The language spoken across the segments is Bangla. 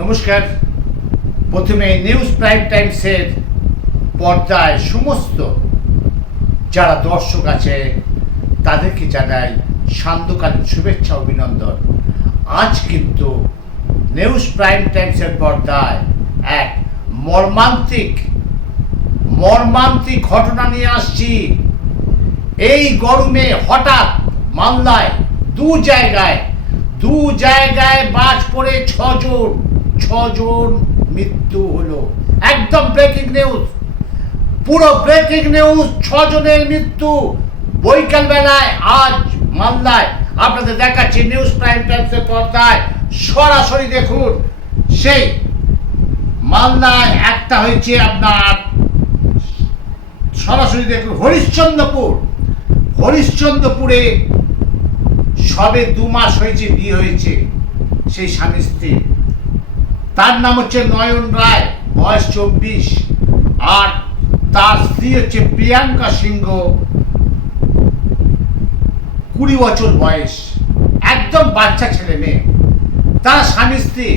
নমস্কার। প্রথমে নিউজ প্রাইম টাইমসের পর্দায় সমস্ত যারা দর্শক আছে তাদেরকে জানাই সান্ধ্যকালীন শুভেচ্ছা অভিনন্দন। আজ কিন্তু নিউজ প্রাইম টাইমসের পর্দায় এক মর্মান্তিক ঘটনা নিয়ে আসছি। এই গরমে হঠাৎ মালদায় দু জায়গায় বাজ পড়ে ছজন মৃত্যু হলো। একদম ব্রেকিং নিউজ, পুরো ব্রেকিং নিউজ। 6 জনের মৃত্যু বৈকাল বেলায় আজ মালদায়। আপনাদের দেখাচ্ছি নিউজ প্রাইম টাইমসের পর্দায়, সরাসরি দেখুন। সেই মালদায় একটা হয়েছে আপনার, সরাসরি দেখুন হরিশ্চন্দ্রপুরে সবে 2 মাস হয়েছে বিয়ে হয়েছে সেই স্বামী স্ত্রী। তার নাম হচ্ছে নয়ন রায়, বয়স 24, আর তার স্ত্রী হচ্ছে প্রিয়াঙ্কা সিংহ, 20 বছর বয়স, একদম বাচ্চা ছেলে মেয়ে। তারা স্বামী স্ত্রী।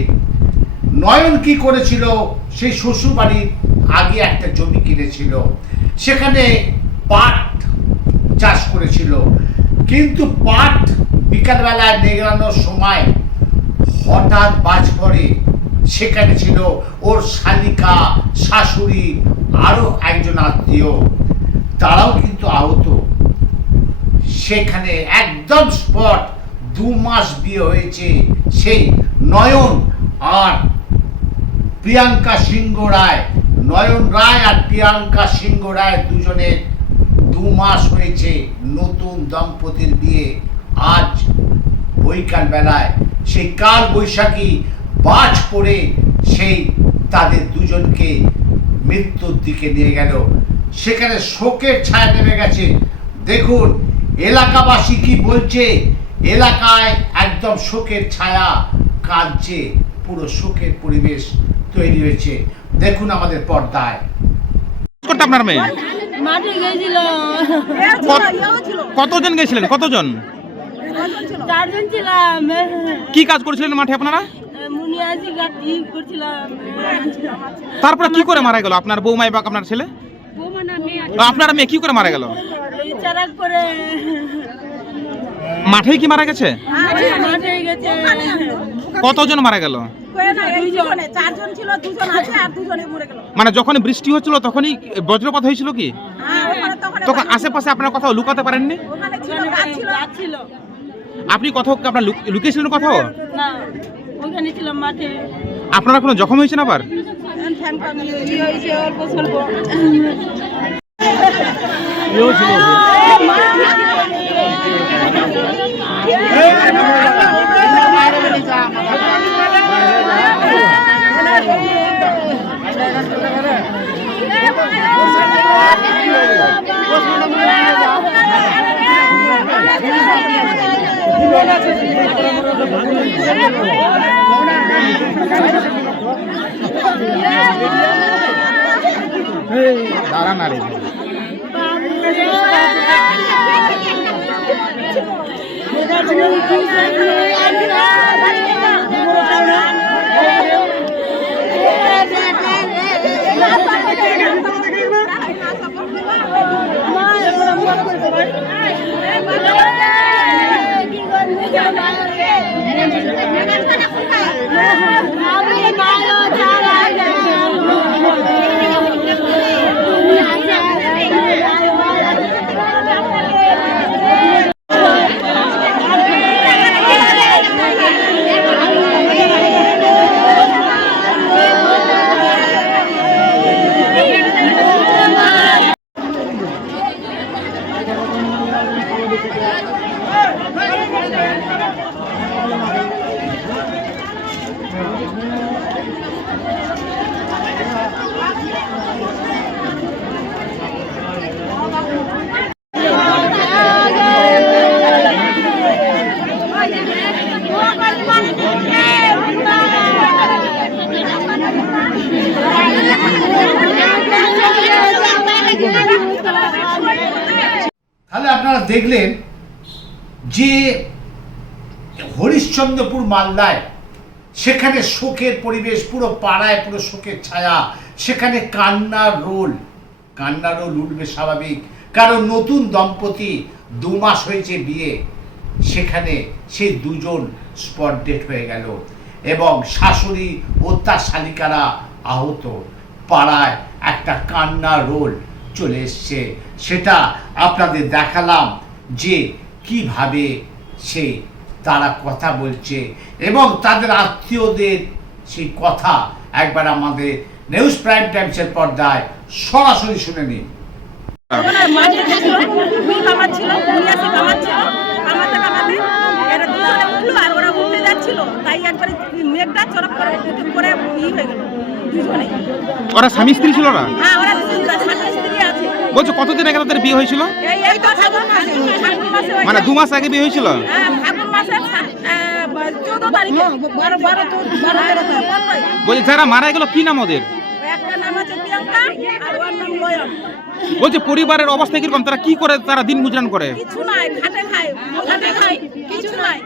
নয়ন কি করেছিল, সেই শ্বশুর বাড়ির আগে একটা জমি কিনেছিল, সেখানে পাট চাষ করেছিল। কিন্তু পাট বিকালবেলায় নেগড়ানোর সময় হঠাৎ বাজ পড়ে। সেখানে ছিল ওর শালিকা, শাশুড়ি, আরো একজন আত্মীয়, তারাও কিন্তু আহত। সেখানে একদম স্পট 2 মাস বিয়ে হয়েছে সেই নয়ন আর প্রিয়াঙ্কা সিংহ রায়। নয়ন রায় আর প্রিয়াঙ্কা সিংহ রায় দুজনের 2 মাস হয়েছে নতুন দম্পতির বিয়ে। আজ বৈকাল বেলায় সেই কাল বৈশাখী বাজ পড়ে সেই তাদের দুজনকে মৃত্যুর দিকে নিয়ে গেল। সেখানে শোকের ছায়া নেমে গেছে। দেখুন এলাকাবাসী কি বলছে। এলাকায় একদম শোকের ছায়া, কাঁদছে, পুরো শোকের পরিবেশ তৈরি হয়েছে। দেখুন আমাদের পর্দায়। আপনার মেয়ে মাঠে গেছিল। কতজন গেছিলেন? কতজন? 4 জন ছিলাম। কি কাজ করেছিলেন মাঠে আপনারা? মুনিয়াজি গাটি করছিলাম। তারপরে কি করে মারা গেল আপনার বৌমা বা আপনার ছেলে? বৌমা না মেয়ে। আপনার মেয়ে কি করে মারা গেল? এই চারাক করে মাঠেই কি মারা গেছে? মাঠে গেছে। কতজন মারা গেল? 4 জন ছিল, 2 জন আছে আর 2 জনে মরে গেল। মানে যখন বৃষ্টি হচ্ছিল তখনই বজ্রপাত হয়েছিল কি? তখন আশেপাশে আপনার কোথাও লুকাতে পারেননি? ওখানে ছিল, গাছ ছিল। আপনি কোথাও আপনার লুকিয়েছিলেন কোথাও? না, ওখানে ছিলাম মাঠে। আপনারা কোনো জখম হয়েছেন আবার? অল্প স্বল্প। দাঁড়া না রে। তাহলে আপনারা দেখলেন যে হরিশ্চন্দ্রপুর মালদায় সেখানে শোকের পরিবেশ, পুরো পাড়ায় পুরো শোকের ছায়া, সেখানে কান্নার রোল উঠবে স্বাভাবিক, কারণ নতুন দম্পতি 2 মাস হয়েছে বিয়ে, সেখানে সেই দুজন স্পট ডেট হয়ে গেল এবং শাশুড়ি ও তার শালিকারা আহত। পাড়ায় একটা কান্নার রোল চলে এসছে, সেটা আপনাদের দেখালাম যে কিভাবে তারা কথা বলছে এবং তাদের আত্মীয়দের সেই কথা একবার আমাদের নিউজ প্রাইম টাইমসের পর্দায় সরাসরি শুনে নিন। ওখানে মাঝে ছিল, দুই কামার ছিল, উনি এসে কামাচ্ছিল, কামাতে এরা দুজনে উঠলো আর ওরা উঠতে যাচ্ছিল, তাই একবারে মেঘটা চরক করে হয়ে গেল দুজনে। ওরা স্বামী স্ত্রী ছিল না? হ্যাঁ, ওরা স্বামী স্ত্রী আছে। বলছো কতদিন আগে তাদের বিয়ে হয়েছিল? এই তো ফাগুন মাসে মানে 2 মাস আগে বিয়ে হয়েছিল? হ্যাঁ, ফাগুন মাসে 14 তারিখে 12 বলছি যারা মারা গেল কি নাম ওদের? একটা নাম আছে প্রিয়াঙ্কা আর ওর নাম লয়ন। বলছে পরিবারের অবস্থা কিরকম, তারা কি করে, তারা দিন গুজরান করে? কিছু নাই, খাটে খায়, কিছু নাই।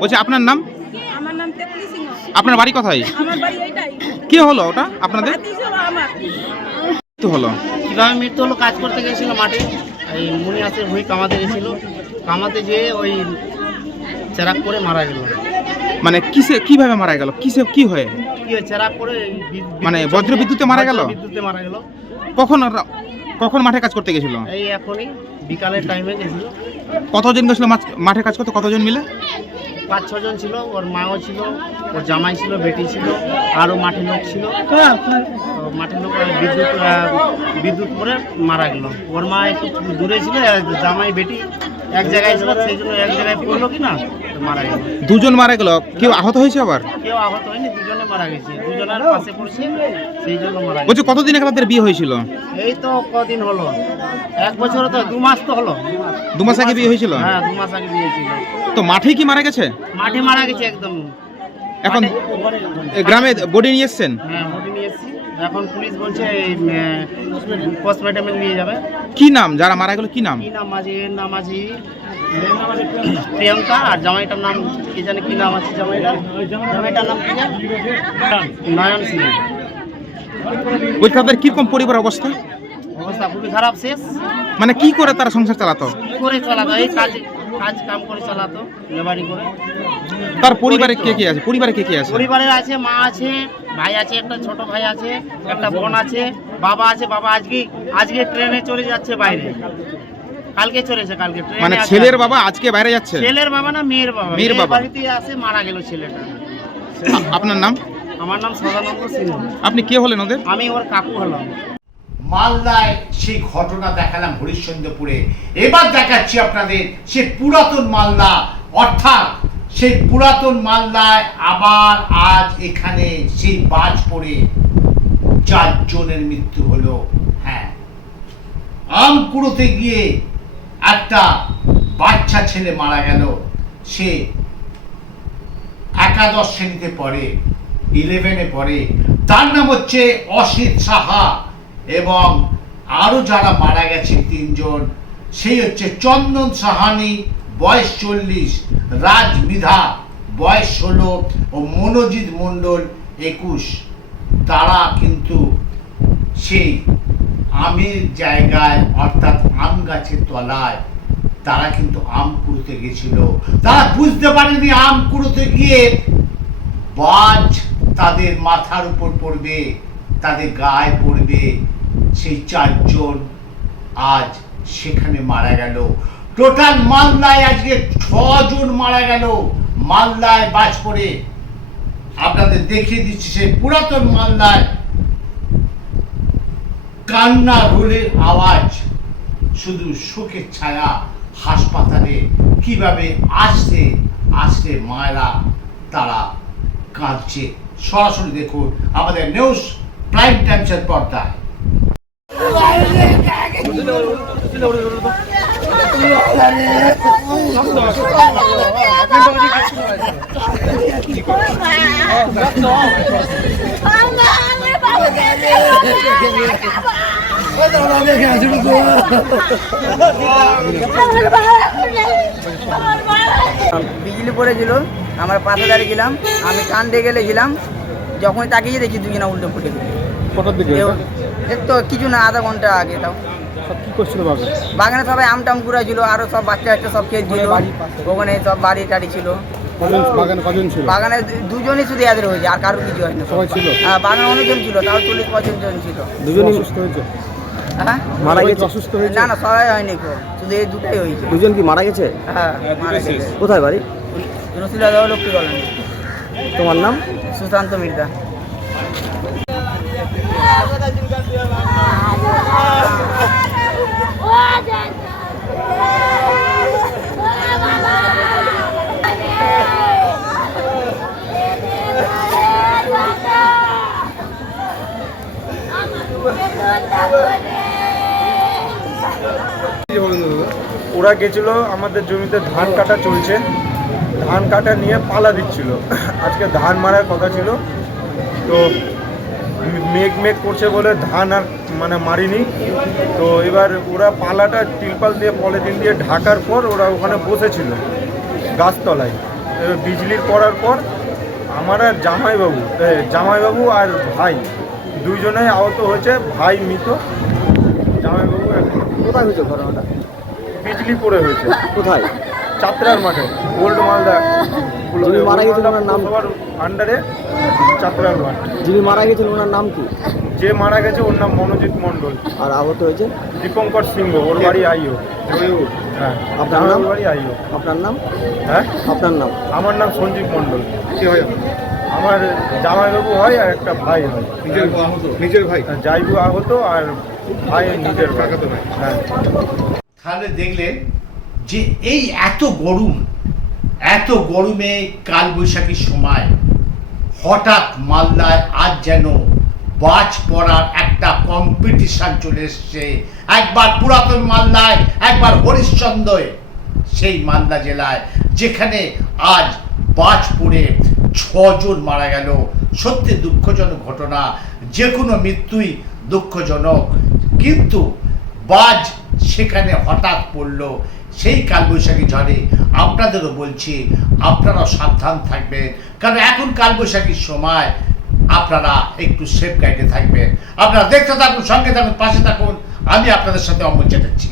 বলছে আপনার নাম? আমার নাম তেপলি সিংহ। আপনার বাড়ি কোথায়? আমার বাড়ি এইটাই। কি হলো ওটা আপনাদের? ভাতিজি হলো আমার। তো হলো কিভাবে মৃত্যু হলো, কাজ করতে গেছিল মাঠে, এই মুনিয়াসের ভুঁই কামাতে গেছিল, কামাতে যেয়ে ওই চেরাক করে মারা গেল। মানে কিভাবে মারা গেল, কি হয়ে? কি হয়, চেরাক করে মানে বজ্র বিদ্যুতে মারা গেল? বিদ্যুতে মারা গেল। কখন মাঠে কাজ করতে গেছিল? এই এখনই বিকালের টাইমে গেছিল। কতজন গেছিল মাঠে কাজ করতে, কতজন মিলে? 5-6 জন ছিল, ওর মাও ছিল, ওর জামাই ছিল, বেটি ছিল, আরও মাঠের লোক ছিল। তো মাঠের লোক বিদ্যুৎ করে মারা গেল। ওর মা একটু দূরে ছিল, জামাই বেটি এক জায়গায় ছিল, সেই জন্য এক জায়গায় পড়লো কিনা মারা গেল। দুজন মারা গেল, কেউ আহত হয়েছে? আবার কেউ আহত হয়নি, দুজনে মারা গেছে, দুজনের পাশে পড়ছে, সেই জন্য মারা গেছে। বলছে কতদিন আগে তাদের বিয়ে হয়েছিল? এই তো কদিন হলো, 1 বছর তো 2 মাস তো হলো। 2 মাস আগে বিয়ে হয়েছিল? হ্যাঁ, 2 মাস আগে বিয়ে হয়েছিল। তো মাঠেই কি মারা গেছে? মাঠে মারা গেছে একদম। এখন গ্রামে বডি নিয়ে এসছেন? হ্যাঁ, বডি নিয়ে এসেছি, এখন পুলিশ বলছে পোস্টমর্টমে নিয়ে যাবে। কি নাম যারা মারা গেল, কি নাম? কি নাম আছে? এর নাম আছে প্রিয়াঙ্কা, আর জামাইটার নাম কি জানি, কি নাম আছে জামাইটার নাম কি জানি? নয়ন সিং। বলছে তাদের কিরকম পরিবার অবস্থা? অবস্থা খুবই খারাপ, শেষ। মানে কি করে তারা সংসার চালাতো? কি করে চালাতো? এই কাজ কাম করে চালাতো, লেবারি করে। তার পরিবারে কে কে আছে? পরিবারে আছে মা আছে, ভাই আছে, একটা ছোট ভাই আছে, একটা বোন আছে, বাবা আছে। বাবা আজকে ট্রেনে চলে যাচ্ছে বাইরে, কালকে চলেছে, কালকে ট্রেনে। মানে ছেলের বাবা আজকে বাইরে যাচ্ছে? ছেলের বাবা না, মেয়ের বাবা। মেয়ের বাবা বাড়িতে আসে, মারা গেল ছেলেটা। আপনার নাম? আমার নাম সদানন্দ সিংহ। আপনি কে হলেন ওদের? আমি ওর কাকু হলাম। মালদায় সেই ঘটনা দেখালাম হরিশ্চন্দ্রপুরে, এবার দেখাচ্ছি আপনাদের সেই পুরাতন মালদা, অর্থাৎ সেই পুরাতন মালদায় আবার আজ এখানে সেই বাজ পড়ে 4 জনের মৃত্যু হলো। হ্যাঁ, আম কুড়োতে গিয়ে একটা বাচ্চা ছেলে মারা গেল। সে একাদশ শ্রেণীতে পড়ে, 11-এ পড়ে। তার নাম হচ্ছে অসিত সাহা। এবং আরো যারা মারা গেছে 3 জন, সেই হচ্ছে চন্দন সাহানি, বয়স 40, রাজ মিধা, বয়স 16 ও মনোজিৎ মণ্ডল 21। তারা কিন্তু সেই আমের জায়গায়, অর্থাৎ আম গাছের তলায় তারা কিন্তু আম কুড়োতে গেছিল। তারা বুঝতে পারেনি আম কুড়োতে গিয়ে বাজ তাদের মাথার উপর পড়বে, তাদের গায়ে পড়বে। সেই 4 জন আজ সেখানে মারা গেল। টোটাল মালদায় আজকে 6 জন মারা গেল মালদায় বাজ পড়ে। আপনাদের দেখিয়ে দিচ্ছি সেই পুরাতন মালদায় কান্না রোলের আওয়াজ, শুধু শোকের ছায়া। হাসপাতালে কিভাবে আসছে মায়েরা, তারা কাঁদছে। সরাসরি দেখুন আমাদের নিউজ প্রাইম টাইমসের পর্দায়। বিজলি পড়েছিল, আমরা পাশে দাঁড়িয়েছিলাম, আমি কান ডেকে গেলেছিলাম, যখনই তাকিয়ে দেখি দুজনা উল্টো ফুটে গেছে। কটার দিকে এর তো কিছু না, আধা ঘন্টা আগে। তাও সব কি করছিল বাবা? বাগানে সবাই আমটাম ঘুরাছিল, আরো সব বাচ্চা বাচ্চা সব খেলছিল, ওখানে সব বাড়ি টাড়ি ছিল। বাগানে কজন ছিল? বাগানে দুজনই শুধু এদের হয়েছে, আর কারো কিছু হয়নি। সবাই ছিল? হ্যাঁ, বাগানে অনেকজন ছিল, তাও 40-50 জন ছিল। দুজনই অসুস্থ হয়েছে? হ্যাঁ, মারা গেছে? অসুস্থ হয়েছে? না না, সবাই হয়নি কেউ, শুধু এই দুটাই হয়েছে। দুজন কি মারা গেছে? হ্যাঁ, মারা গেছে। কোথায় বাড়ি? রসিলা লক্ষ্মী কলোনি। তোমার নাম? সুশান্ত মির্জা। ওরা গেছিল আমাদের জমিতে ধান কাটা চলছে, ধান কাটা নিয়ে পালা দিচ্ছিল। আজকে ধান মারার কথা ছিল, তো মেঘ করছে বলে ধান আর মারিনি। তো এবার ওরা পালাটা তিরপাল দিয়ে পলিথিন দিয়ে ঢাকার পর ওরা ওখানে বসেছিল গাছতলায়। এবার বিজলির পড়ার পর আমার আর জামাইবাবু আর ভাই দুইজনেই আহত হয়েছে। ভাই মৃত, জামাইবাবু এখন কোথায় হয়েছে ঘটনাটা? বিজলি পড়ে হয়েছে। কোথায়? চাত্রার মাঠে, ওল্ড মালদা। যিনি মারা গেছেন ওনার নাম? সবার আন্ডারে চাত্রার মাঠ। যিনি মারা গেছেন ওনার নাম কি? যে মারা গেছে ওর নাম মনোজিৎ মণ্ডল। আর আহত হয়েছে? দীপঙ্কর সিংহ, ওর বাড়ি আইও। হ্যাঁ, আপনার নাম? ওর বাড়ি আইও। আপনার নাম? হ্যাঁ, আপনার নাম? আমার নাম সঞ্জীব মণ্ডল। কি হয়? আমার জামাইবাবু হয় আর একটা ভাই হয়। নিজের ভাই? জাইবু আহত আর ভাই নিজের কাকাতো ভাই। হ্যাঁ। তাহলে দেখলেন যে এই এত গরমে কালবৈশাখীর সময় হঠাৎ মালদায় আজ যেন বাজ পড়ার একটা কম্পিটিশন চলে এসছে। একবার পুরাতন মালদায়, একবার হরিশ্চন্দ্রে, সেই মালদা জেলায়, যেখানে আজ বাজ পড়ে 6 জন মারা গেল। সত্যি দুঃখজনক ঘটনা, যে কোনো মৃত্যুই দুঃখজনক, কিন্তু বাজ সেখানে হঠাৎ পড়ল সেই কালবৈশাখী ঝড়ে। আপনাদেরও বলছি, আপনারাও সাবধান থাকবেন, কারণ এখন কালবৈশাখীর সময় আপনারা একটু সেফ গাইডে থাকবেন। আপনারা দেখতে থাকুন, সঙ্গে থাকুন, পাশে থাকুন। আমি আপনাদের সাথে অমল চ্যাটার্জি।